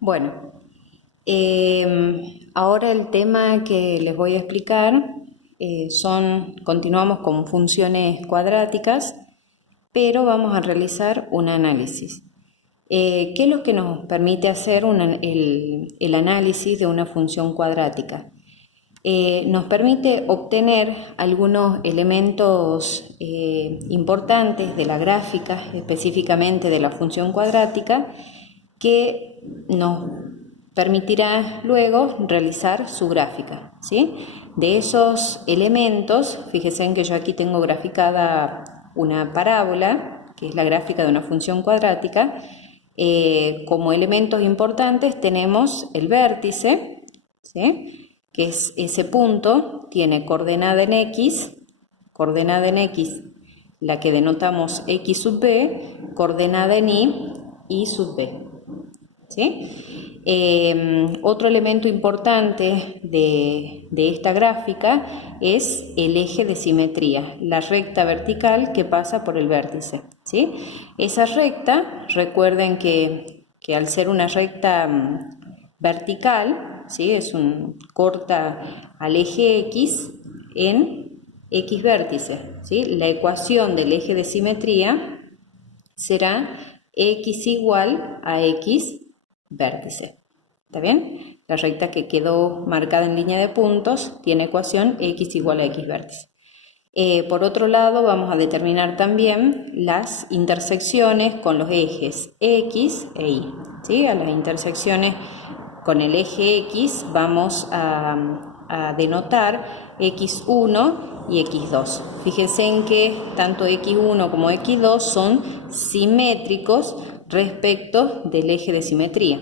Bueno, ahora el tema que les voy a explicar continuamos con funciones cuadráticas, pero vamos a realizar un análisis. ¿Qué es lo que nos permite hacer el análisis de una función cuadrática? Nos permite obtener algunos elementos importantes de la gráfica, específicamente de la función cuadrática, que nos permitirá luego realizar su gráfica, ¿sí? De esos elementos, fíjense en que yo aquí tengo graficada una parábola, que es la gráfica de una función cuadrática. Como elementos importantes tenemos el vértice, ¿sí? Que es ese punto, tiene coordenada en x, la que denotamos x sub b, coordenada en y sub b. ¿Sí? Otro elemento importante de esta gráfica es el eje de simetría, la recta vertical que pasa por el vértice, ¿sí? Esa recta, recuerden que al ser una recta vertical, ¿sí? Corta al eje x en x vértice, ¿sí? La ecuación del eje de simetría será x igual a x vértice. ¿Está bien? La recta que quedó marcada en línea de puntos tiene ecuación x igual a x vértice. Por otro lado, vamos a determinar también las intersecciones con los ejes x e y. ¿Sí? A las intersecciones con el eje x vamos a denotar x1 y x2. Fíjense en que tanto x1 como x2 son simétricos respecto del eje de simetría.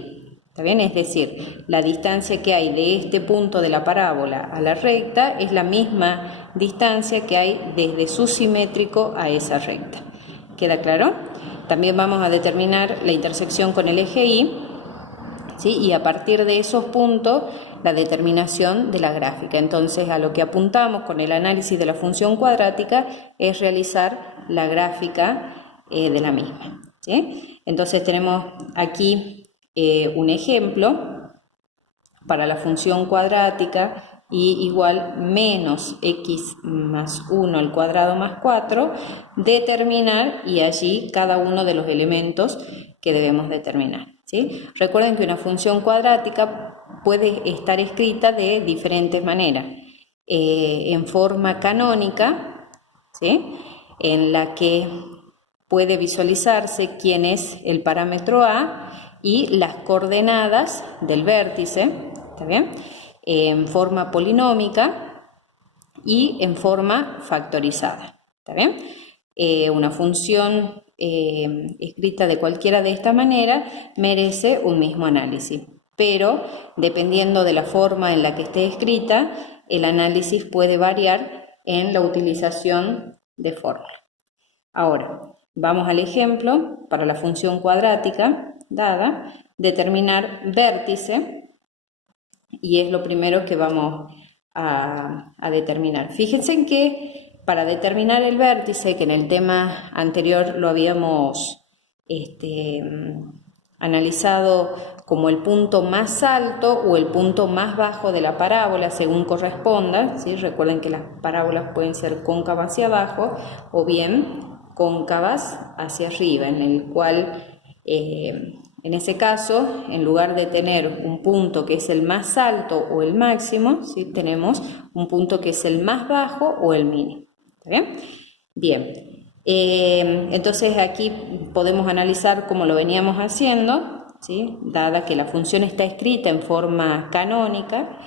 ¿Está bien? Es decir, la distancia que hay de este punto de la parábola a la recta es la misma distancia que hay desde su simétrico a esa recta. ¿Queda claro? También vamos a determinar la intersección con el eje y, ¿sí? Y a partir de esos puntos la determinación de la gráfica. Entonces, a lo que apuntamos con el análisis de la función cuadrática es realizar la gráfica de la misma, ¿sí? Entonces tenemos aquí un ejemplo para la función cuadrática y igual menos x más 1 al cuadrado más 4, determinar y allí cada uno de los elementos que debemos determinar, ¿sí? Recuerden que una función cuadrática puede estar escrita de diferentes maneras, en forma canónica, ¿sí? En la que puede visualizarse quién es el parámetro A y las coordenadas del vértice, ¿está bien? En forma polinómica y en forma factorizada, ¿está bien? Una función escrita de cualquiera de esta manera merece un mismo análisis, pero dependiendo de la forma en la que esté escrita, el análisis puede variar en la utilización de fórmula. Ahora, vamos al ejemplo para la función cuadrática dada, determinar vértice, y es lo primero que vamos a determinar. Fíjense en que para determinar el vértice, que en el tema anterior lo habíamos analizado como el punto más alto o el punto más bajo de la parábola según corresponda, ¿sí? Recuerden que las parábolas pueden ser cóncavas hacia abajo o bien cóncavas hacia arriba, en el cual en ese caso, en lugar de tener un punto que es el más alto o el máximo, ¿sí? Tenemos un punto que es el más bajo o el mínimo. ¿Está bien? Bien. Entonces aquí podemos analizar cómo lo veníamos haciendo, ¿sí? Dada que la función está escrita en forma canónica,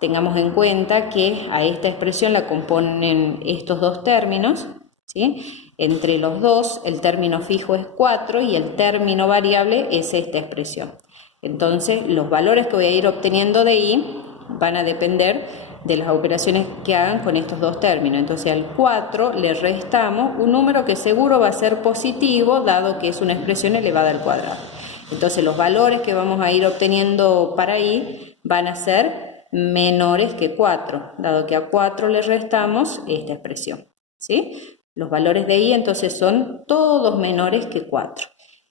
tengamos en cuenta que a esta expresión la componen estos dos términos, ¿sí? Entre los dos el término fijo es 4 y el término variable es esta expresión. Entonces los valores que voy a ir obteniendo de y van a depender de las operaciones que hagan con estos dos términos. Entonces al 4 le restamos un número que seguro va a ser positivo, dado que es una expresión elevada al cuadrado. Entonces los valores que vamos a ir obteniendo para y van a ser menores que 4, dado que a 4 le restamos esta expresión, ¿sí? Los valores de y entonces son todos menores que 4.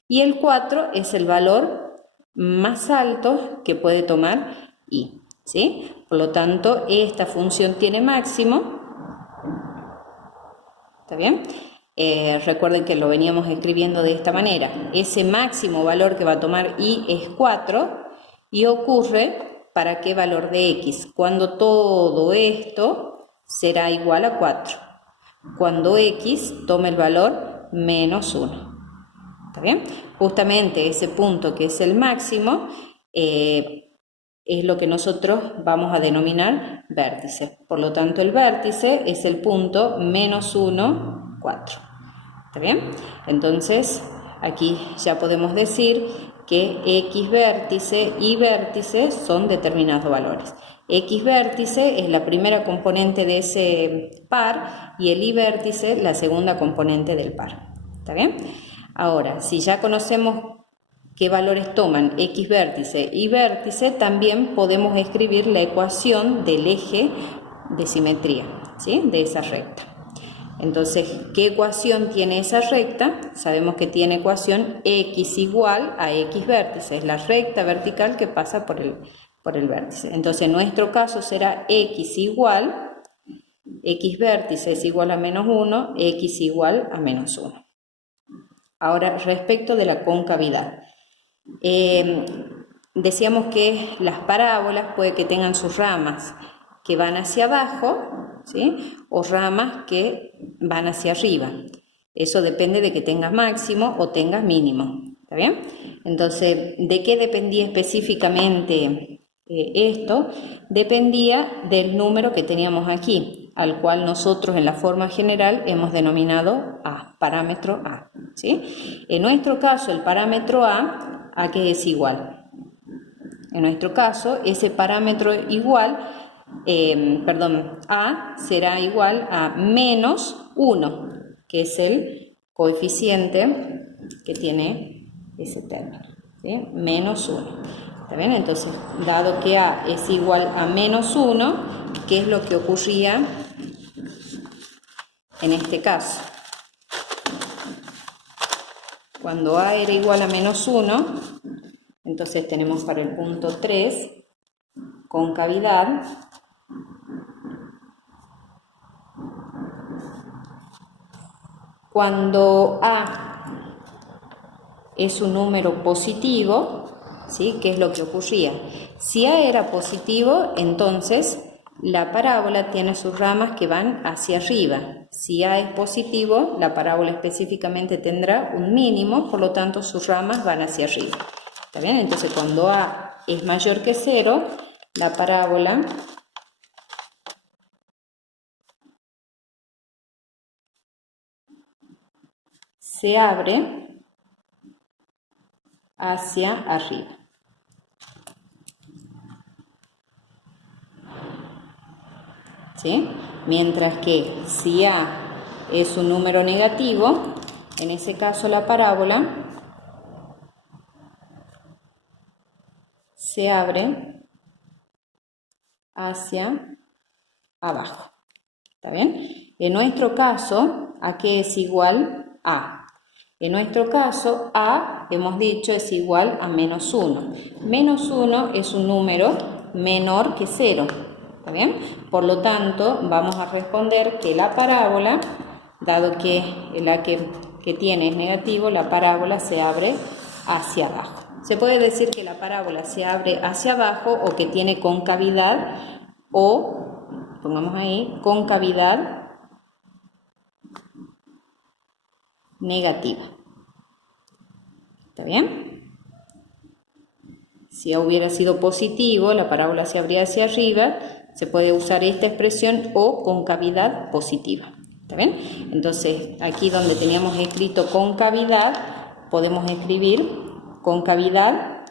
Y el 4 es el valor más altos que puede tomar y, ¿sí? Por lo tanto, esta función tiene máximo. ¿Está bien? Recuerden que lo veníamos escribiendo de esta manera. Ese máximo valor que va a tomar y es 4 y ocurre ¿para qué valor de x? Cuando todo esto será igual a 4. Cuando x tome el valor menos 1. ¿Está bien? Justamente ese punto que es el máximo es lo que nosotros vamos a denominar vértice. Por lo tanto, el vértice es el punto menos 1, 4. ¿Está bien? Entonces, aquí ya podemos decir que x vértice y vértice son determinados valores. X vértice es la primera componente de ese par y el y vértice la segunda componente del par. ¿Está bien? Ahora, si ya conocemos qué valores toman x vértice y vértice, también podemos escribir la ecuación del eje de simetría, ¿sí? De esa recta. Entonces, ¿qué ecuación tiene esa recta? Sabemos que tiene ecuación x igual a x vértice, es la recta vertical que pasa por el vértice. Entonces, en nuestro caso será x igual, x vértice es igual a menos 1, x igual a menos 1. Ahora, respecto de la concavidad. Decíamos que las parábolas puede que tengan sus ramas que van hacia abajo, ¿sí? O ramas que van hacia arriba. Eso depende de que tengas máximo o tengas mínimo. ¿Está bien? Entonces, ¿de qué dependía específicamente esto? Dependía del número que teníamos aquí, al cual nosotros en la forma general hemos denominado A, parámetro A, ¿sí? En nuestro caso, el parámetro ¿a qué es igual? En nuestro caso, ese parámetro A será igual a menos 1, que es el coeficiente que tiene ese término, ¿sí? Menos 1. ¿Está bien? Entonces, dado que A es igual a menos 1, ¿qué es lo que ocurría en este caso? Cuando A era igual a menos 1, entonces tenemos para el punto 3, concavidad, cuando A es un número positivo, ¿sí? ¿Qué es lo que ocurría? Si A era positivo, entonces la parábola tiene sus ramas que van hacia arriba. Si A es positivo, la parábola específicamente tendrá un mínimo, por lo tanto sus ramas van hacia arriba. ¿Está bien? Entonces cuando A es mayor que 0, la parábola se abre hacia arriba. ¿Sí? Mientras que si A es un número negativo, en ese caso la parábola se abre hacia abajo. ¿Está bien? En nuestro caso, ¿a qué es igual? A. En nuestro caso, A, hemos dicho, es igual a menos 1. Menos 1 es un número menor que 0. ¿Está bien? Por lo tanto, vamos a responder que la parábola, dado que la que tiene es negativo, la parábola se abre hacia abajo. Se puede decir que la parábola se abre hacia abajo o que tiene concavidad o, pongamos ahí, concavidad negativa. ¿Está bien? Si hubiera sido positivo, la parábola se abría hacia arriba, se puede usar esta expresión o concavidad positiva. ¿Está bien? Entonces, aquí donde teníamos escrito concavidad, podemos escribir concavidad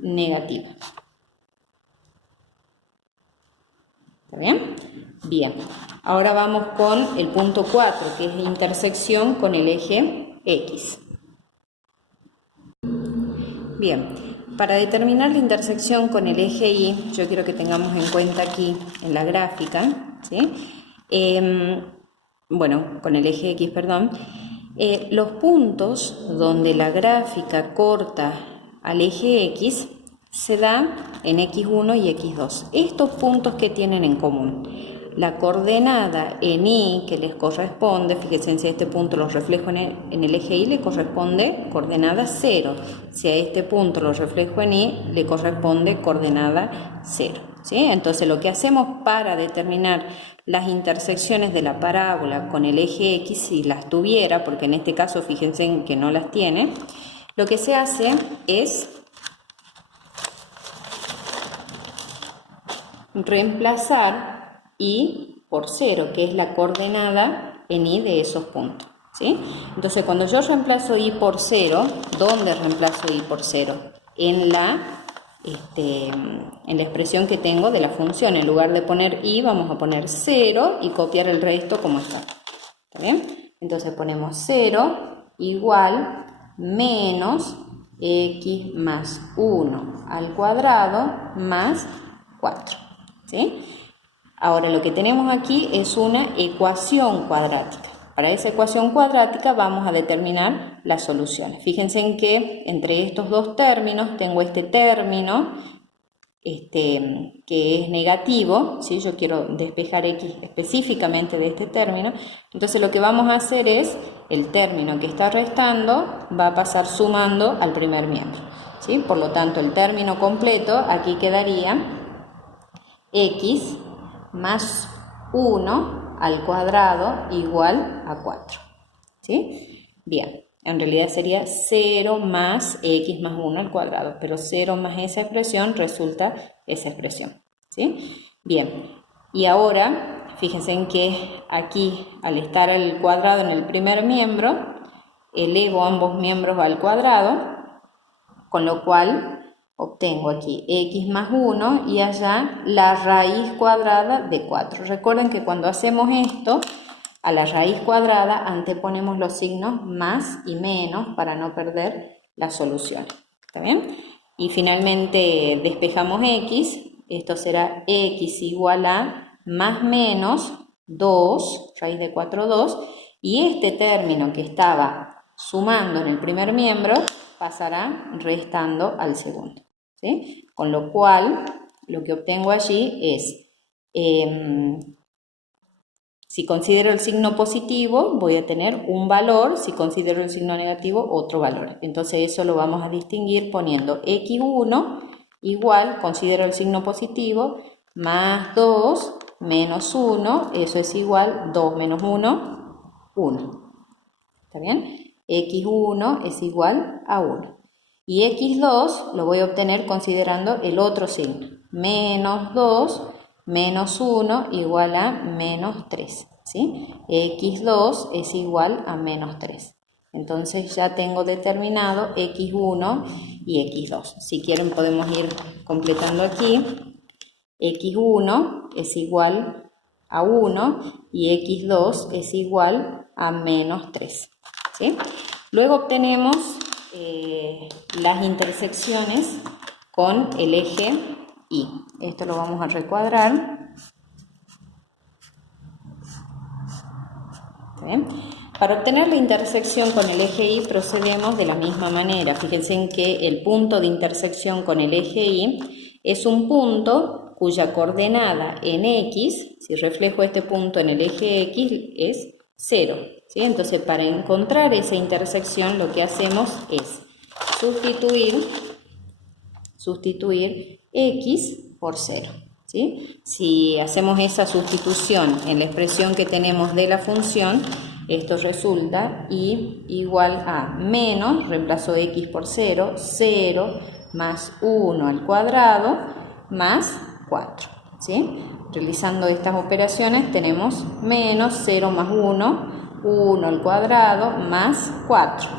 negativa. ¿Está bien? Bien. Ahora vamos con el punto 4, que es intersección con el eje X. Bien, para determinar la intersección con el eje Y, yo quiero que tengamos en cuenta aquí en la gráfica, ¿sí? Bueno, con el eje X, perdón. Los puntos donde la gráfica corta al eje X se da en X1 y X2. Estos puntos que tienen en común, la coordenada en Y que les corresponde, fíjense si a este punto lo reflejo en el eje Y, le corresponde coordenada 0. Si a este punto lo reflejo en Y, le corresponde coordenada 0. ¿Sí? Entonces lo que hacemos para determinar las intersecciones de la parábola con el eje X, si las tuviera, porque en este caso fíjense que no las tiene, lo que se hace es reemplazar Y por 0, que es la coordenada en Y de esos puntos, ¿sí? Entonces, cuando yo reemplazo Y por 0, ¿dónde reemplazo Y por 0? En la expresión que tengo de la función. En lugar de poner Y, vamos a poner 0 y copiar el resto como está. ¿Está bien? Entonces, ponemos 0 igual menos X más 1 al cuadrado más 4. ¿Sí? Ahora lo que tenemos aquí es una ecuación cuadrática. Para esa ecuación cuadrática vamos a determinar las soluciones. Fíjense en que entre estos dos términos tengo este término que es negativo, ¿sí? Yo quiero despejar X específicamente de este término. Entonces lo que vamos a hacer es, el término que está restando va a pasar sumando al primer miembro, ¿sí? Por lo tanto, el término completo aquí quedaría X más 1 al cuadrado igual a 4. ¿Sí? Bien, en realidad sería 0 más X más 1 al cuadrado, pero 0 más esa expresión resulta esa expresión. ¿Sí? Bien, y ahora fíjense en que aquí, al estar el cuadrado en el primer miembro, elevo ambos miembros al cuadrado, con lo cual obtengo aquí X más 1 y allá la raíz cuadrada de 4. Recuerden que cuando hacemos esto, a la raíz cuadrada anteponemos los signos más y menos para no perder la solución. ¿Está bien? Y finalmente despejamos X. Esto será X igual a más menos 2, raíz de 4, 2. Y este término que estaba sumando en el primer miembro pasará restando al segundo. ¿Sí? Con lo cual, lo que obtengo allí es, si considero el signo positivo, voy a tener un valor, si considero el signo negativo, otro valor. Entonces eso lo vamos a distinguir poniendo X1 igual, considero el signo positivo, más 2 menos 1, eso es igual 2 menos 1, 1. ¿Está bien? X1 es igual a 1. Y X2 lo voy a obtener considerando el otro signo. Menos 2 menos 1 igual a menos 3. ¿Sí? X2 es igual a menos 3. Entonces ya tengo determinado X1 y X2. Si quieren podemos ir completando aquí. X1 es igual a 1 y X2 es igual a menos 3. ¿Sí? Luego obtenemos las intersecciones con el eje Y. Esto lo vamos a recuadrar. ¿Bien? Para obtener la intersección con el eje Y procedemos de la misma manera. Fíjense en que el punto de intersección con el eje Y es un punto cuya coordenada en X, si reflejo este punto en el eje X, es 0. ¿Sí? Entonces, para encontrar esa intersección, lo que hacemos es sustituir X por 0. ¿Sí? Si hacemos esa sustitución en la expresión que tenemos de la función, esto resulta Y igual a menos, reemplazo X por 0, 0 más 1 al cuadrado más 4. ¿Sí? Realizando estas operaciones tenemos menos 0 más 1, 1 al cuadrado más 4.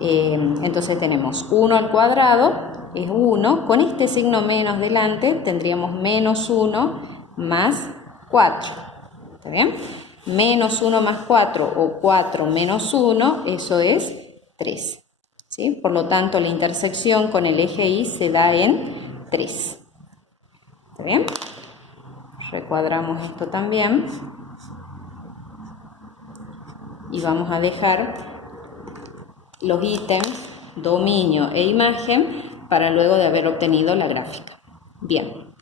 Entonces tenemos 1 al cuadrado es 1, con este signo menos delante tendríamos menos 1 más 4. ¿Está bien? Menos 1 más 4 o 4 menos 1, eso es 3. ¿Sí? Por lo tanto, la intersección con el eje Y se da en 3. ¿Está bien? Recuadramos esto también. Y vamos a dejar los ítems dominio e imagen para luego de haber obtenido la gráfica. Bien,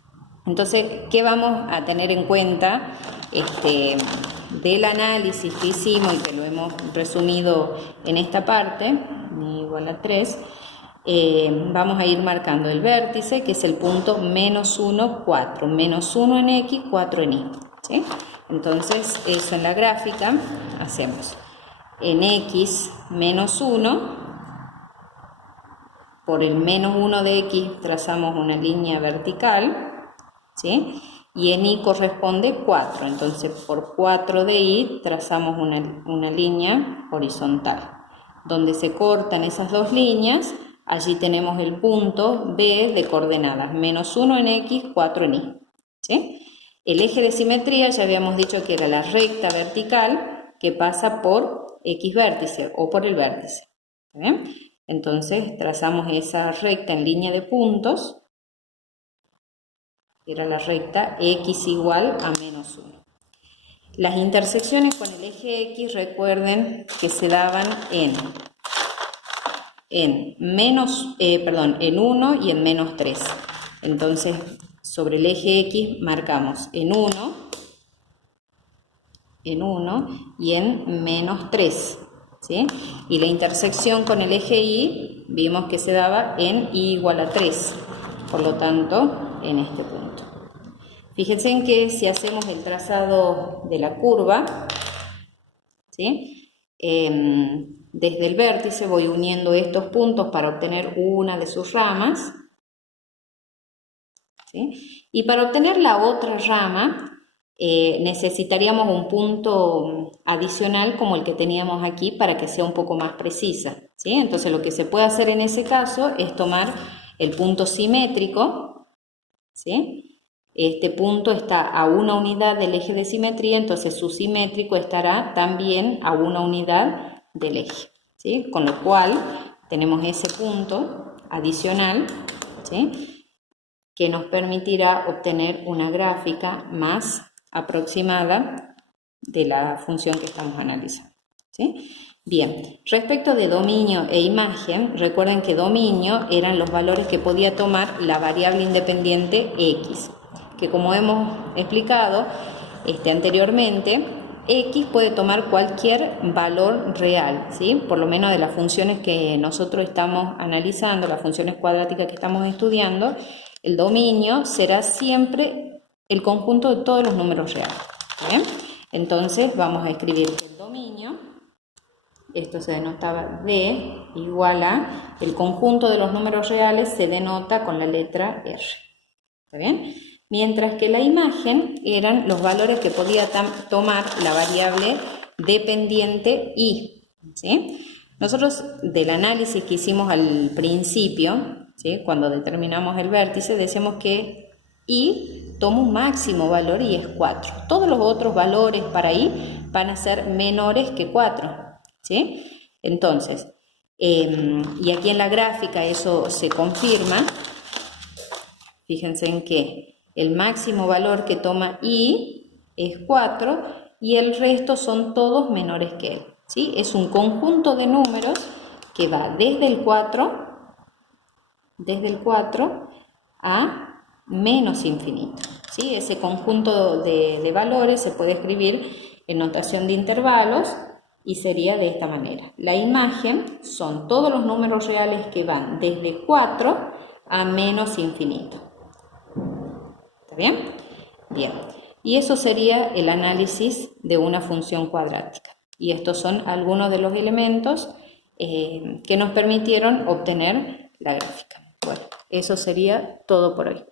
entonces, ¿qué vamos a tener en cuenta del análisis que hicimos y que lo hemos resumido en esta parte, igual a 3? Vamos a ir marcando el vértice, que es el punto -1, 4. -1 en X, 4 en Y. ¿Sí? Entonces, eso en la gráfica hacemos en X -1, por el -1 de X trazamos una línea vertical, ¿sí? Y en Y corresponde 4, entonces por 4 de Y trazamos una línea horizontal. Donde se cortan esas dos líneas, allí tenemos el punto B de coordenadas, -1 en X, 4 en Y. ¿Sí? El eje de simetría ya habíamos dicho que era la recta vertical que pasa por X vértice o por el vértice. ¿Bien? Entonces trazamos esa recta en línea de puntos, era la recta X igual a -1. Las intersecciones con el eje X, recuerden que se daban en 1 y en -3. Entonces, sobre el eje X marcamos en 1 y en -3. ¿Sí? Y la intersección con el eje Y vimos que se daba en Y igual a 3, por lo tanto en este punto. Fíjense en que si hacemos el trazado de la curva, ¿sí? Desde el vértice voy uniendo estos puntos para obtener una de sus ramas, ¿sí? Y para obtener la otra rama necesitaríamos un punto adicional como el que teníamos aquí para que sea un poco más precisa, ¿sí? Entonces lo que se puede hacer en ese caso es tomar el punto simétrico, ¿sí? Este punto está a una unidad del eje de simetría, entonces su simétrico estará también a una unidad del eje, ¿sí? Con lo cual tenemos ese punto adicional, ¿sí? Que nos permitirá obtener una gráfica más aproximada de la función que estamos analizando. ¿Sí? Bien, respecto de dominio e imagen, recuerden que dominio eran los valores que podía tomar la variable independiente X, que como hemos explicado anteriormente, X puede tomar cualquier valor real, ¿sí? Por lo menos de las funciones que nosotros estamos analizando, las funciones cuadráticas que estamos estudiando, el dominio será siempre el conjunto de todos los números reales. ¿Bien? Entonces vamos a escribir el dominio, esto se denotaba D igual a, el conjunto de los números reales se denota con la letra R. ¿Está bien? Mientras que la imagen eran los valores que podía tomar la variable dependiente Y. ¿Sí? Nosotros del análisis que hicimos al principio, ¿sí? Cuando determinamos el vértice, decíamos que Y toma un máximo valor y es 4. Todos los otros valores para Y van a ser menores que 4. ¿Sí? Entonces, y aquí en la gráfica eso se confirma. Fíjense en que el máximo valor que toma Y es 4 y el resto son todos menores que él. ¿Sí? Es un conjunto de números que va desde el 4 a menos infinito. ¿Sí? Ese conjunto de valores se puede escribir en notación de intervalos y sería de esta manera. La imagen son todos los números reales que van desde 4 a menos infinito. ¿Está bien? Bien. Y eso sería el análisis de una función cuadrática. Y estos son algunos de los elementos que nos permitieron obtener la gráfica. Bueno, eso sería todo por hoy.